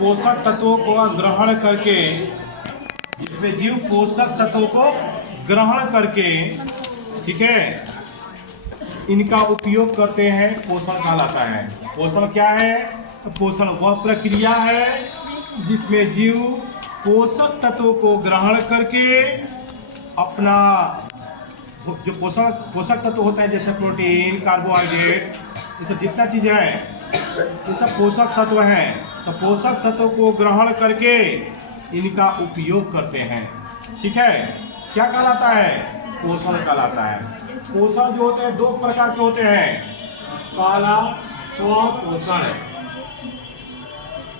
पोषक तत्वों को ग्रहण करके, जिसमें जीव पोषक तत्वों को ग्रहण करके, ठीक है, इनका उपयोग करते हैं, पोषण कहलाता है। पोषण क्या है? तो पोषण वह प्रक्रिया है जिसमें जीव पोषक तत्वों को ग्रहण करके अपना जो पोषक तत्व होता है, जैसे प्रोटीन, कार्बोहाइड्रेट, ये सब जितना चीज़ें हैं, ये सब पोषक तत्व हैं। तो पोषक तत्वों को ग्रहण करके इनका उपयोग करते हैं, ठीक है। क्या कहलाता है? पोषण कहलाता है। पोषण जो होते हैं दो प्रकार के होते हैं। पहला स्वपोषण,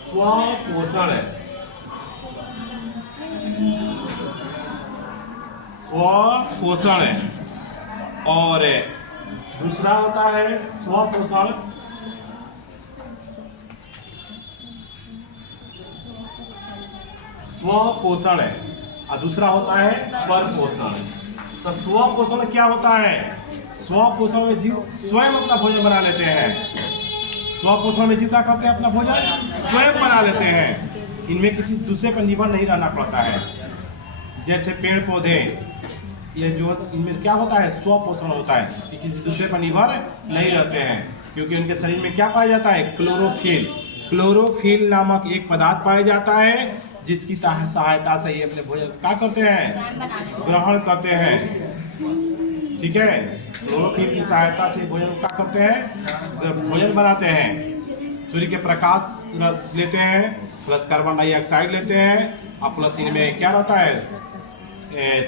स्वपोषण, स्वपोषण, और दूसरा होता है स्वपोषण, स्वपोषण, और दूसरा होता है परपोषण। तो स्वपोषण क्या होता है? स्वपोषण में जीव स्वयं अपना भोजन बना लेते हैं। स्वपोषण में जीव क्या करते हैं? अपना भोजन स्वयं बना लेते हैं। इनमें किसी दूसरे पर निर्भर नहीं रहना पड़ता है। जैसे पेड़ पौधे, ये जो इनमें क्या होता है? स्वपोषण होता है कि किसी दूसरे पर निर्भर नहीं रहते हैं, क्योंकि उनके शरीर में क्या पाया जाता है? क्लोरोफिल। क्लोरोफिल नामक एक पदार्थ पाया जाता है जिसकी सहायता से ये अपने भोजन क्या करते हैं? ग्रहण करते हैं, ठीक है। क्लोरोफिल की सहायता से भोजन क्या करते हैं? भोजन बनाते हैं। सूर्य के प्रकाश लेते हैं, प्लस कार्बन डाइऑक्साइड लेते हैं, और प्लस इनमें क्या रहता है?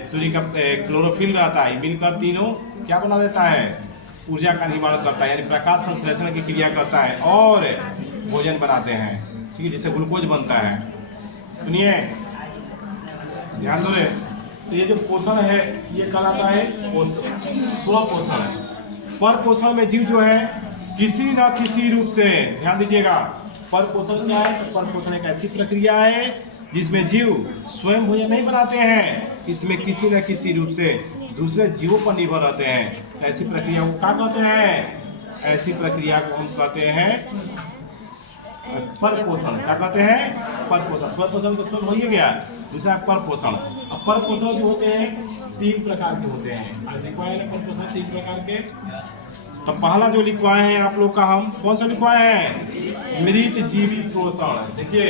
सूर्य का क्लोरोफिल रहता है। मिलकर तीनों क्या बना देता है? ऊर्जा का निर्माण करता है, यानी प्रकाश संश्लेषण की क्रिया करता है और भोजन बनाते हैं, ठीक है, जिससे ग्लूकोज बनता है। सुनिए, ध्यान दो रे। तो ये जो पोषण है ये कहलाता है स्वपोषण। परपोषण में जीव जो है किसी न किसी रूप से, ध्यान दीजिएगा, परपोषण क्या है? तो परपोषण एक ऐसी प्रक्रिया है जिसमें जीव स्वयं भोजन नहीं बनाते हैं, इसमें किसी न किसी रूप से दूसरे जीवों पर निर्भर रहते हैं। ऐसी प्रक्रिया को क्या कहते हैं? ऐसी प्रक्रिया को हम कहते हैं परपोषण। क्या कहते हैं? परपोषण। परपोषण का स्वयं हो ही गया। दूसरा परपोषण। अब परपोषण जो होते हैं तीन प्रकार के होते हैं। आज लिखवाए हैं परपोषण तीन प्रकार के। तो पहला जो लिखवाए हैं आप लोग का, हम कौन सा लिखवाए हैं? मृत जीवी पोषण। देखिए,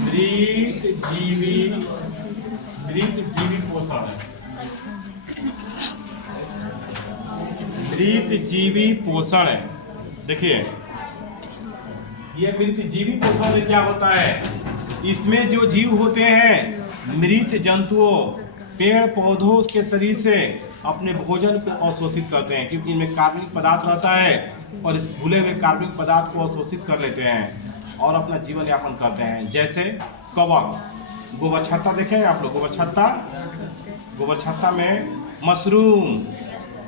मृत जीवी पोषण, मृत जीवी पोषण। देखिए, ये मृत जीवी पोषण में क्या होता है? इसमें जो जीव होते हैं मृत जंतुओं, पेड़ पौधों के शरीर से अपने भोजन को अवशोषित करते हैं, क्योंकि इनमें कार्बनिक पदार्थ रहता है और इस भूले हुए कार्बनिक पदार्थ को अवशोषित कर लेते हैं और अपना जीवन यापन करते हैं। जैसे कवक, गोबर छत्ता देखें आप लोग, गोबर छत्ता, गोबर छत्ता में मशरूम,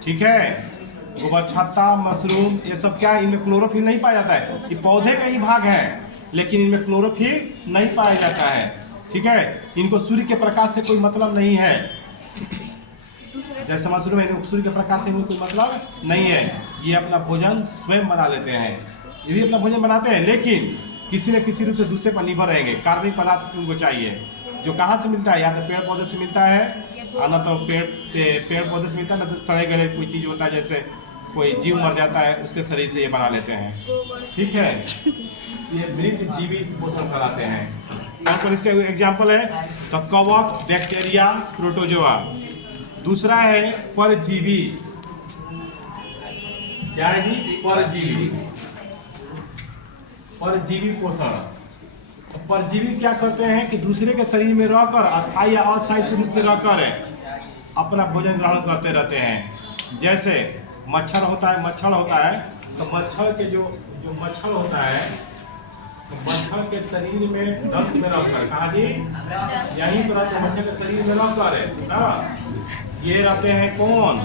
ठीक है, गोबर छत्ता, मशरूम, ये सब क्या है? इनमें क्लोरोफिल नहीं पाया जाता है। ये पौधे का ही भाग है, लेकिन इनमें क्लोरोफिल नहीं पाया जाता है, ठीक है। इनको सूर्य के प्रकाश से कोई मतलब नहीं है। जैसे मशरूम है, सूर्य के प्रकाश से इनको कोई मतलब नहीं है। ये अपना भोजन स्वयं बना लेते हैं। ये भी अपना भोजन बनाते हैं, लेकिन किसी न किसी रूप से दूसरे पर निर्भर रहेंगे। कार्बनिक पदार्थ उनको चाहिए, जो कहाँ से मिलता है? या तो पेड़ पौधे से मिलता है, और न तो पेड़ पौधे से मिलता है, न तो सड़े गले कोई चीज़ होता है, जैसे कोई जीव मर जाता है उसके शरीर से ये बना लेते हैं, ठीक है। ये मृत जीवी पोषण कराते हैं। और इसका एग्जाम्पल है तो कवक, बैक्टीरिया, प्रोटोजोआ। दूसरा है परजीवी। क्या है जी? परजीवी। परजीवी पोषण। तो परजीवी क्या करते हैं कि दूसरे के शरीर में रहकर अस्थायी या अस्थायी रूप से रहकर अपना भोजन ग्रहण करते रहते हैं। जैसे मच्छर होता है, तो मच्छर के जो मच्छर होता है, तो मच्छर के शरीर में रक्त में रहकर, कहा जी, यहीं पर रहते हैं मच्छर के शरीर में रहकर है ना। ये रहते हैं कौन?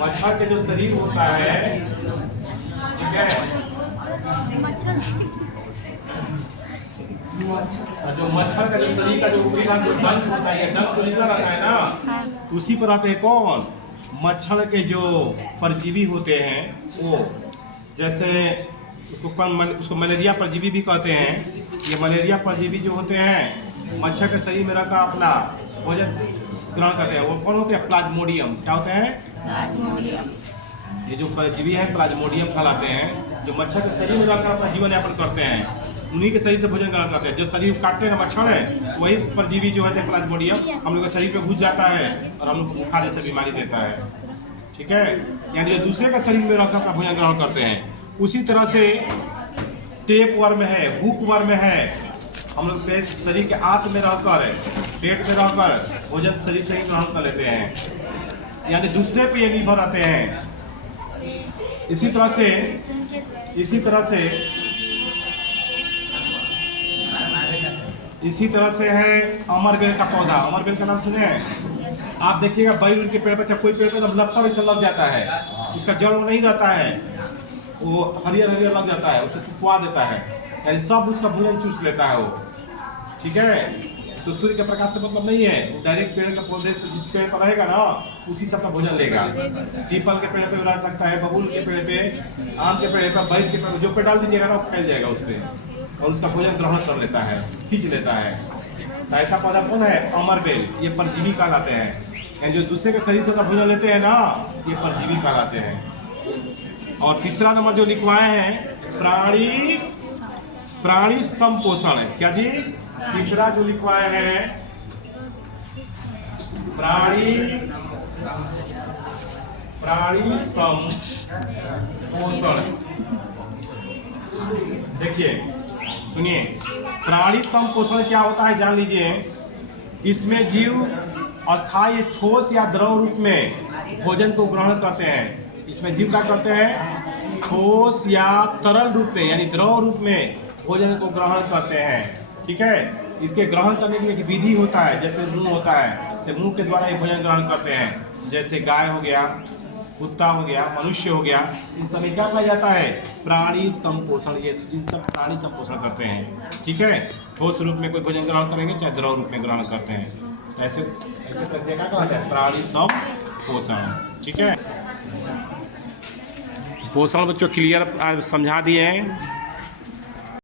मच्छर के जो शरीर होता है, ठीक है, जो मच्छर का जो शरीर का जो ऊपरी भाग जो डंक होता है, डंक तो निकला रहता है ना, उसी पर आते हैं कौन? मच्छर के जो परजीवी होते हैं वो। जैसे उसको मलेरिया परजीवी भी कहते हैं। ये मलेरिया परजीवी जो होते हैं मच्छर के शरीर में रहकर अपना भोजन ग्रहण करते हैं। वो कौन होते हैं? प्लाज्मोडियम। क्या होते हैं? प्लाज्मोडियम। ये जो परजीवी है प्लाज्मोडियम कहलाते हैं, जो मच्छर के शरीर में रहकर अपना जीवन यापन करते हैं। उन्हीं के शरीर से भोजन ग्रहण करते हैं। जो शरीर काटते हैं मच्छर है, वही परजीवी जो है प्लाज्मोडियम हम लोग के शरीर पे घुस जाता है और हम लोग को बुखार जैसे बीमारी देता है। ठीक है, यानी जो दूसरे के शरीर में रहकर अपना भोजन ग्रहण करते हैं। उसी तरह से टेप वर्म है, हुक वर्म है, हम लोग के शरीर के आंत में रहकर पेट में रहकर भोजन शरीर से ही ग्रहण कर लेते हैं, यानी दूसरे पे ये निर्भर रहते हैं। इसी तरह से है अमरबेल का पौधा। अमरबेल का नाम सुने हैं? आप देखिएगा बैल के पेड़ पर, चाहे कोई पेड़ पर जब लगता है वैसे लग जाता है, उसका जड़ नहीं रहता है, वो हरियर हरियर लग जाता है, उसे सुखवा देता है, यानी सब उसका भोजन चूस लेता है वो। ठीक है, तो सूर्य के प्रकाश से मतलब नहीं है, डायरेक्ट पेड़ के पौधे से जिस पेड़ पर रहेगा ना उसी से अपना भोजन लेगा। पीपल के पेड़ पे रह सकता है, बबूल के पेड़ पे, आम के पेड़ पर, बैल के पेड़, जो पे डाल दीजिएगा ना वो फैल जाएगा उस पर और उसका भोजन ग्रहण कर लेता है, खींच लेता है। तो ऐसा पौधा कौन है? अमरबेल। ये परजीवी कहलाते हैं, यानी जो दूसरे के शरीर से अपना भोजन लेते हैं ना, ये परजीवी कहलाते हैं। और तीसरा नंबर जो लिखवाए हैं प्राणी संपोषण। क्या जी? तीसरा जो लिखवाए हैं प्राणी संपोषण। देखिए सुनिए, प्राणी संपोषण क्या होता है जान लीजिए। इसमें जीव अस्थायी ठोस या द्रव रूप में भोजन को ग्रहण करते हैं। इसमें जीव क्या करते हैं? ठोस या तरल रूप में यानी द्रव रूप में भोजन को ग्रहण करते हैं। ठीक है, इसके ग्रहण करने के लिए एक विधि होता है, जैसे मुंह होता है, तो मुंह के द्वारा ये भोजन ग्रहण करते हैं। जैसे गाय हो गया, कुत्ता हो गया, मनुष्य हो गया, इन सभी क्या कहा जाता है? प्राणी संपोषण। ये इन सब प्राणी संपोषण करते हैं। ठीक है, ठोस रूप में कोई भोजन ग्रहण करेंगे चाहे द्रव रूप में ग्रहण करते हैं, ऐसे प्रक्रिया क्या कहते हैं? प्राणी संपोषण। ठीक है, पोषण बच्चों क्लियर समझा दिए हैं।